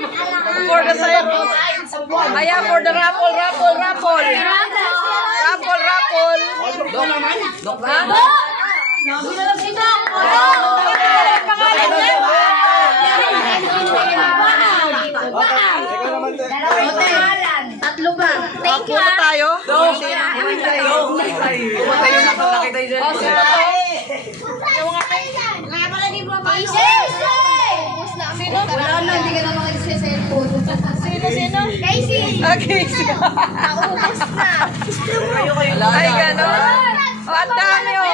For the cycle. Ayan, for the raffle. Raffle. Ha? Nabilang si Doc! Pangalan niya? Tatlo ba? Thank you, Puro tayo? Kaya pala di mo pa. Sino? Wala na, hindi ka na makikisa-cellphone. Sino? Casey! Okay. Naubos na. Ay, gano'n. Oh, ang dami, oh.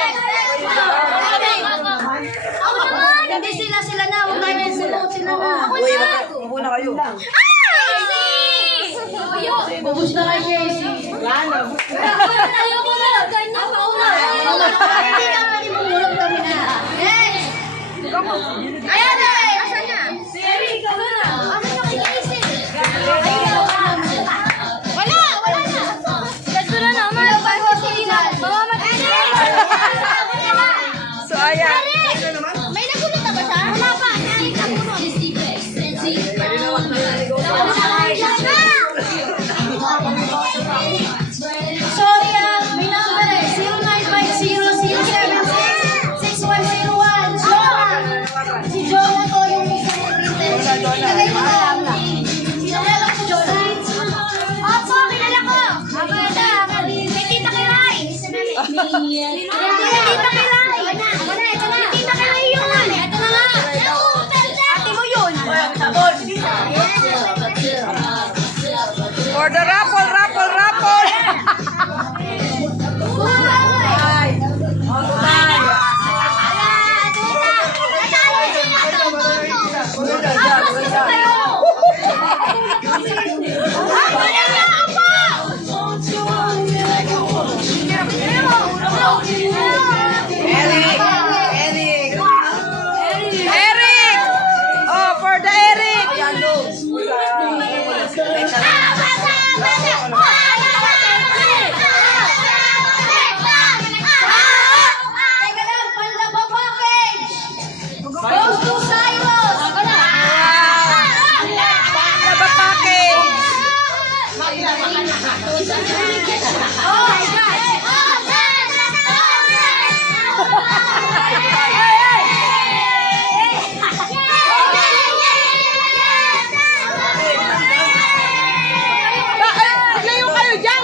Ako naman! Hindi sila na. Huwag tayo sumunod sila na. Ako na! Muna kayo. Ubus na kay Casey. Ayoko na. Ganyan pa una. Hindi naman imulog kami na. Next! Ayan na! Asan na? Si Eric, ikaw na. Asan na kay Casey? Wala na. Gusto na naman. Mamamatay na. So, ayan. May nagunod na ba siya? Wala pa. Hindi nagunod. Sorry may number eh. 0950-076-6101. Si Jonah to yung Ilagay mo lang. Kilala ko si Jonah? Opo, kilala ko. Ako ito. May tita Kiray. Tita Kiray. Ito na. Tita Kiray yun. Ito na nga. Ate mo yun. For the raffle. Eric! Oh, for the Eric! Teka lang, panlaba package! Goes to Cyrus! Panlaba package! Oh my God! Layo kayo dyan!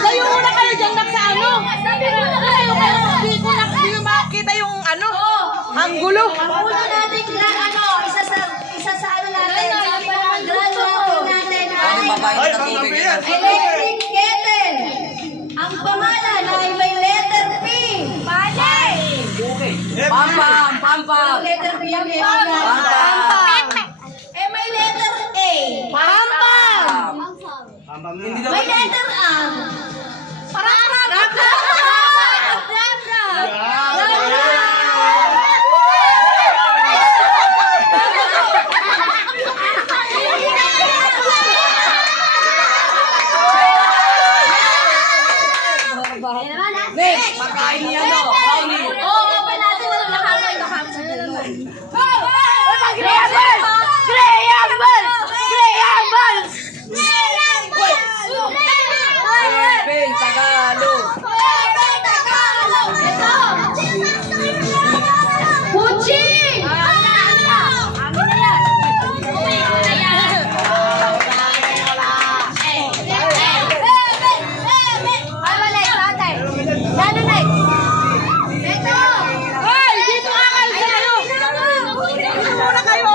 Layo muna kayo dyan, sa ano? Layo kayo, hindi ko makita yung ano, ang gulo. Ang una natin isa sa ano natin, sa grand raffle natin ay electric kettle. Ang pangalan ay may letter P. Pale! Pam. Letter P yung Pam. May letter A. Pam. May letter A. Next, pagkain niya, no? Oo, pa natin walang nakakamay sa dalawa. Phil, Tagalog. Kuching! Hoy, dito ka kayo! Dito muna kayo!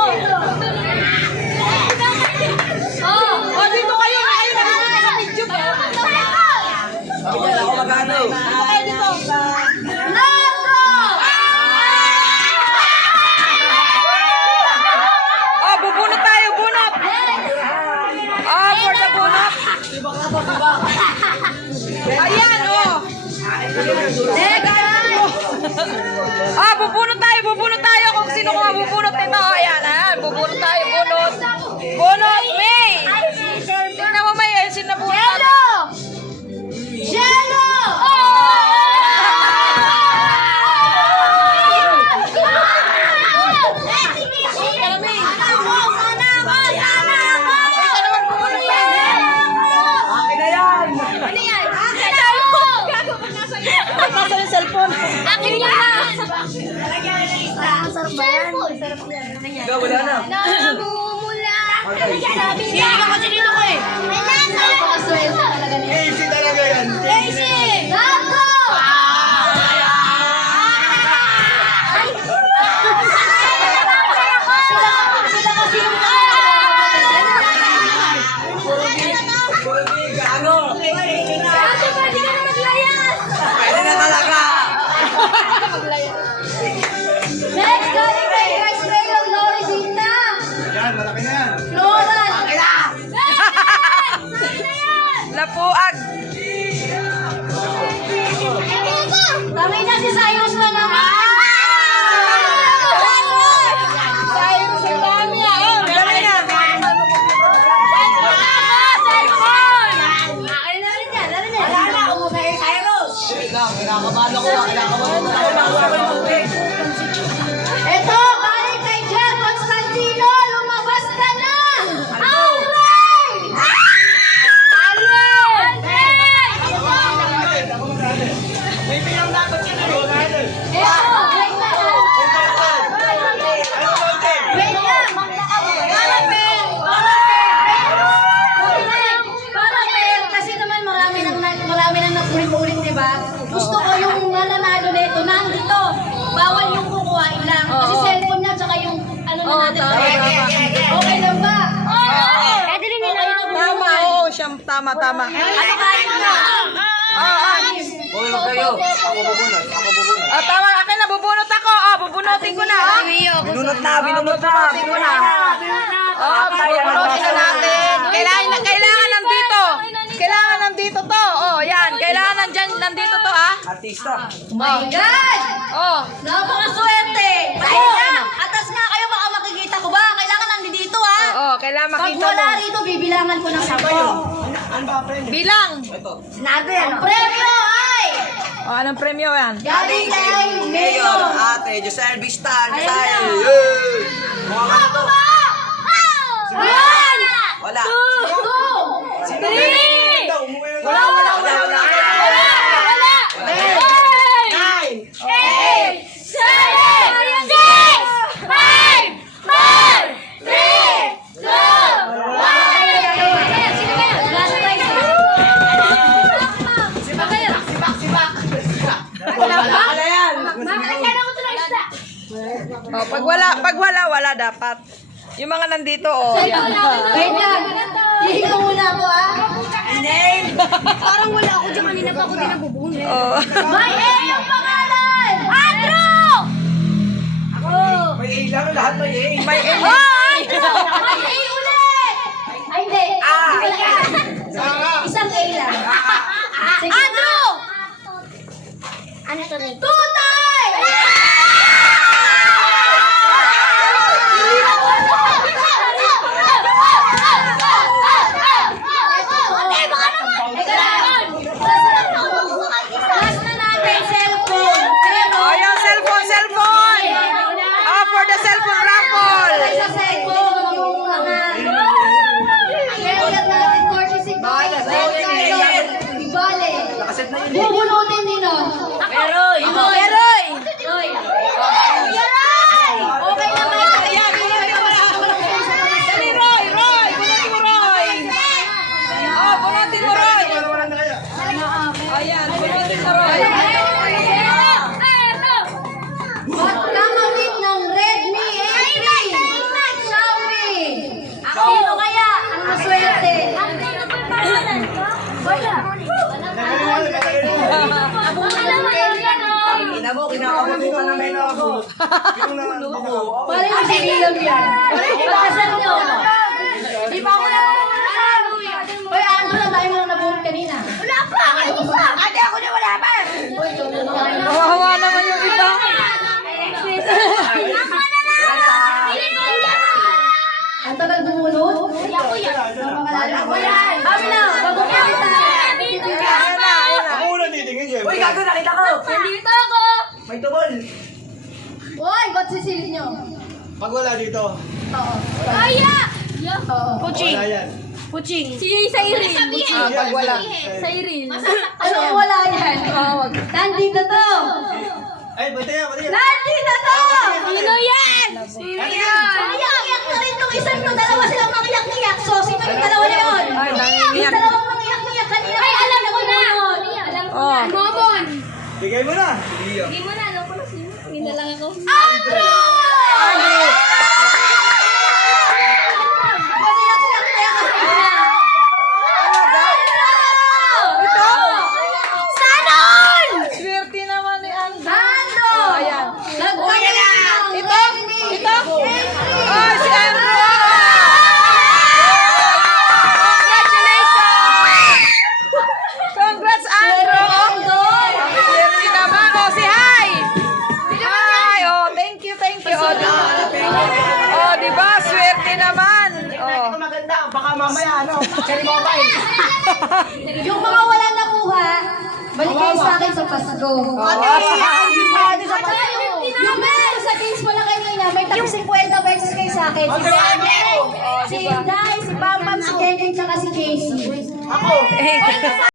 Oh, dito kayo! Ay, sa video ba? Sabi niya, ako magano. Dito kayo dito. Oh, bubunot tayo, bunot! Oh, for the bunot! Ayan, oh! Ah, bubunot tayo kung sino ko mabubunot nito. Ayan, bubunot tayo, bunot. Bunot, May! Tingnan mo, May, ayun sino bunot. Jello! Wala na. Namumula. Sino ka kasi dito ko eh? Napakaswerte talaga niya. Easy talaga yan. Gago! Sila kasi yung Ano? Gago, pwede ka na maglayas! Pwede na talaga. Next, galing kay Grace Rayo, Lori Zinta. Yan, malaki na yan. Floral. Lapuag. Kami na si Cyrus na naman. Cyrus, ang dami ah. Oh, Dami na. cellphone! Akin na rin yan, lalo na. Wala na, umukay Cyrus. Kinakabahan ako. Ito, galing kay Jer Constantino, lumabas ka na! Alray! May pinang dapat yan. Ito, wait lang. Wait lang. Para kasi naman marami nang napulit-ulit, di ba? Gusto ko yung nananalo nito, nandito. Bawal yung kukuhain lang. Kasi cellphone niya, tsaka yung ano na natin. Okay lang ba? Pwede rin nila. Tama, oo. Siyam, tama. Ano kain mo? Hoy, huwag kayo. Ako bubunot. Tama, akin na, bubunot ako. Bubunutin ko na, oh. Binunot na. Bubunutin ko na. Bubunutin na natin. Kailangan nandito. Kailangan nandito to. Oh, yan. Kailangan nandito to, ah. Artista. Oh my God! Oh. Napakaswerte! Ayun! Atas nga kayo, baka makikita ko ba? Kailangan nandito ha? Oo, kailangan Pag makita wala mo. rito, bibilangan ko ng 10. Ano ba, friend? Bilang. Ito. Sinabi yan. Premyo ay! Oh, anong premyo yan? Galing kay Mayor, Mayor! ate, Josel Bistan. Ayun Josel. na. Yay! Mga Ako ba? One! Wala. Two! Three! Wala. Nine! Eight! Seven! Six! Five! Four! Three! Two! One! Sino ba yan? Last prize. Wala yan. Kailan ko ito na isda? Oh, pag wala dapat. Yung mga nandito, oh. Yan. Wait lang. Hihinga muna ako ah. Parang wala ako dyan. Kanina pa ako din nabubuhin. Oh. May A yung pangalan! Andrew! May A lang, lahat may A. May A. May A ulit! Ay, hindi. Hindi wala. Isang A lang. Sige. Andrew! Ano to rin? Tutay! Last na natin, cellphone. Oh, yung cellphone. Oh, for the cellphone raffle. Sa cellphone, yung mga... Meron lang natin courtesy boys. Ibale. Nakaset na yun. Bubunutin din nun. Meroy. Roy! Roy! Okay na ba? Dali, Roy. Bunutin mo, Roy. Oh, bunutin mo, Roy. Wala na kaya. Ayan, bunutin mo, Roy. Magkakabit ng Redmi A3. Xiaomi. Sino kaya ang maswerte? Kinakabahan ka na may ako. Parang yung sinilang yan. Ipakasan nyo. Di pa ako nabubunan. Hoy, Andrew, lang tayo mga nabuhat kanina. Wala pa! Ate, ako na wala pa! Kawawa naman yung iba. Ang tagal bumunod? Ako yan. Kami na, bago-bago tayo. Ayan na. Ako muna titingin, Jeff. Uy, gago, nakita ko. Nandito ako. May tubol. Uy, ba't sisilip nyo? Pag wala dito. Oo. Kaya! Puching. Wala yan. Puching. Si Cyril. Pag wala. Cyril. Ano wala yan? Nandito to. Ay, bataya, bataya. Landi na to! Sino yan? Makiyak-iyak na rin tong isang to. Dalawa silang makiyak-iyak. So, sino yung dalawa na yun? Ay, nangingiyak. Yung dalawang makiyak-iyak kanina. Ay, alam ko na! Alam ko Oh. na. Momon. Bigay mo na. Hindi mo na, alam ko na sino. Hindi na lang ako. Andrew! Ito? Sana all! Swerte naman ni Ando. Ando! Oh, ayan. Nagkaya na! Ito? Ito? Oh, si Andrew! Congratulations! Congrats, Andrew! Swerte naman. Oh, si Hi! Hi! Oh, thank you, thank you. Oh, diba? Swerte naman. Oh. Maganda, baka mamaya, ano, cherry mobile. Yung mga walang nakuha, balik kayo sa akin sa Pasko. Yung meron sa games mo na kanina, may tag 50 pesos kayo sa akin. Si Bebe, si Inday, si Pam Pam, si Kengkeng, tsaka si Casey. Ako.